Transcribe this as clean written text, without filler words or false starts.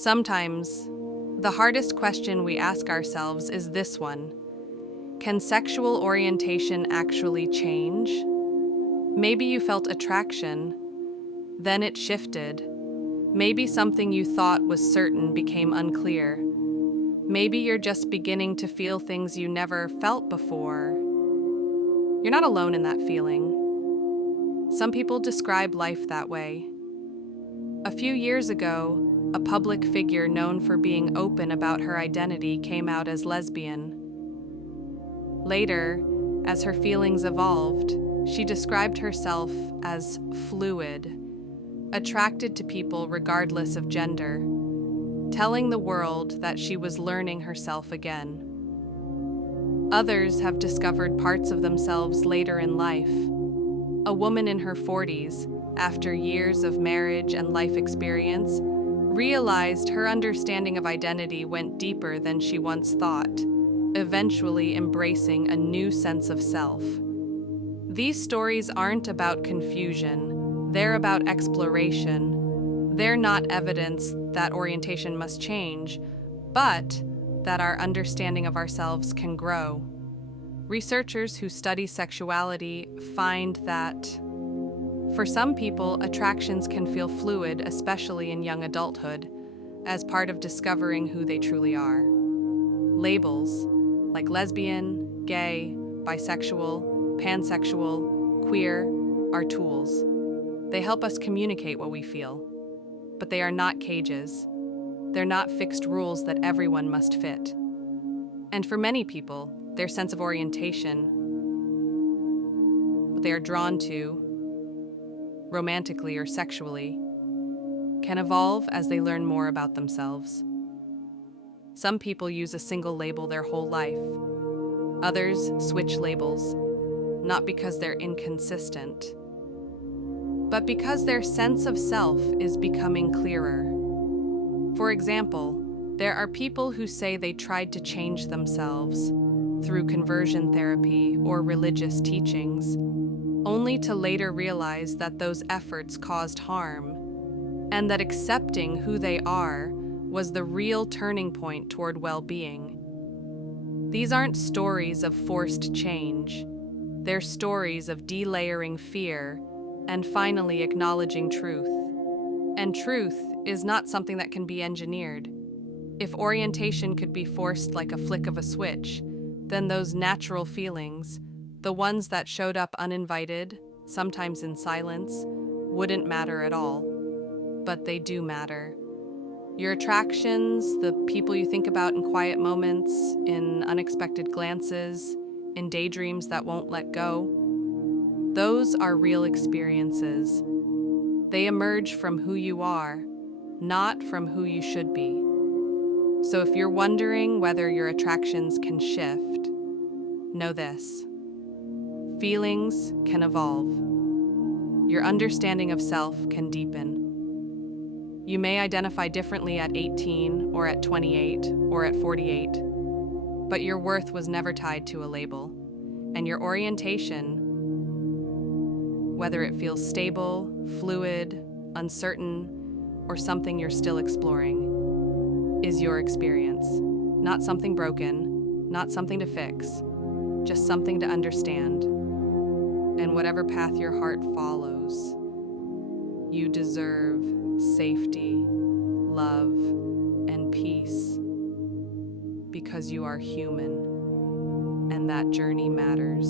Sometimes, the hardest question we ask ourselves is this one: can sexual orientation actually change? Maybe you felt attraction, then it shifted. Maybe something you thought was certain became unclear. Maybe you're just beginning to feel things you never felt before. You're not alone in that feeling. Some people describe life that way. A few years ago, a public figure known for being open about her identity came out as lesbian. Later, as her feelings evolved, she described herself as fluid, attracted to people regardless of gender, telling the world that she was learning herself again. Others have discovered parts of themselves later in life. A woman in her 40s, after years of marriage and life experience, realized her understanding of identity went deeper than she once thought, eventually embracing a new sense of self. These stories aren't about confusion, they're about exploration. They're not evidence that orientation must change, but that our understanding of ourselves can grow. Researchers who study sexuality find that for some people, attractions can feel fluid, especially in young adulthood, as part of discovering who they truly are. Labels, like lesbian, gay, bisexual, pansexual, queer, are tools. They help us communicate what we feel, but they are not cages. They're not fixed rules that everyone must fit. And for many people, their sense of orientation, what they are drawn to, romantically or sexually, can evolve as they learn more about themselves. Some people use a single label their whole life. Others switch labels, not because they're inconsistent, but because their sense of self is becoming clearer. For example, there are people who say they tried to change themselves through conversion therapy or religious teachings, only to later realize that those efforts caused harm, and that accepting who they are was the real turning point toward well-being. These aren't stories of forced change. They're stories of delayering fear and finally acknowledging truth. And truth is not something that can be engineered. If orientation could be forced like a flick of a switch, then those natural feelings, the ones that showed up uninvited, sometimes in silence, wouldn't matter at all. But they do matter. Your attractions, the people you think about in quiet moments, in unexpected glances, in daydreams that won't let go, those are real experiences. They emerge from who you are, not from who you should be. So if you're wondering whether your attractions can shift, know this: feelings can evolve. Your understanding of self can deepen. You may identify differently at 18 or at 28 or at 48, but your worth was never tied to a label, and your orientation, whether it feels stable, fluid, uncertain, or something you're still exploring, is your experience. Not something broken, not something to fix, just something to understand. And whatever path your heart follows, you deserve safety, love, and peace, because you are human, and that journey matters.